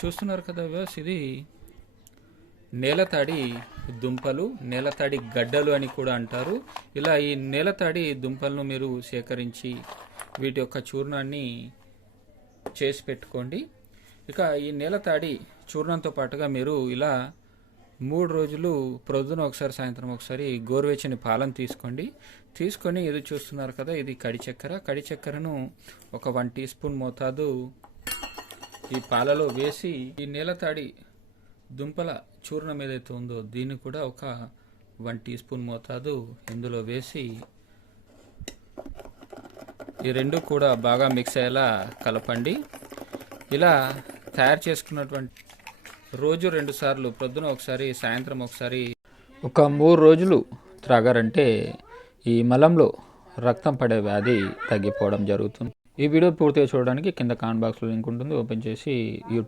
చూస్తున్నారు కదా వ్యూవర్స్, ఇది నేలతాడి దుంపలు, నేలతాడి గడ్డలు అని కూడా అంటారు. ఇలా ఈ నేలతాడి దుంపలను మీరు సేకరించి వీటి యొక్క చూర్ణాన్ని చేసి పెట్టుకోండి. ఇక ఈ నేలతాడి చూర్ణంతో పాటుగా మీరు ఇలా 3 రోజులు ప్రొద్దున ఒకసారి సాయంత్రం ఒకసారి గోరువెచ్చని పాలను తీసుకొని ఇది చూస్తున్నారు కదా, ఇది కడి చక్కెరను ఒక 1 టీ స్పూన్ మోతాదు ఈ పాలలో వేసి ఈ నేలతాడి దుంపల చూర్ణం ఏదైతే ఉందో దీన్ని కూడా ఒక 1 టీ స్పూన్ మోతాదు ఇందులో వేసి ఈ రెండు కూడా బాగా మిక్స్ అయ్యేలా కలపండి. ఇలా తయారు చేసుకున్నటువంటి రోజు 2 సార్లు ప్రొద్దున ఒకసారి సాయంత్రం ఒకసారి ఒక 3 రోజులు త్రాగారంటే ఈ మలంలో రక్తం పడే వ్యాధి తగ్గిపోవడం జరుగుతుంది. ఈ వీడియో పూర్తిగా చూడడానికి కింద కామెంట్ బాక్స్లో లింక్ ఉంటుంది, ఓపెన్ చేసి యూట్యూబ్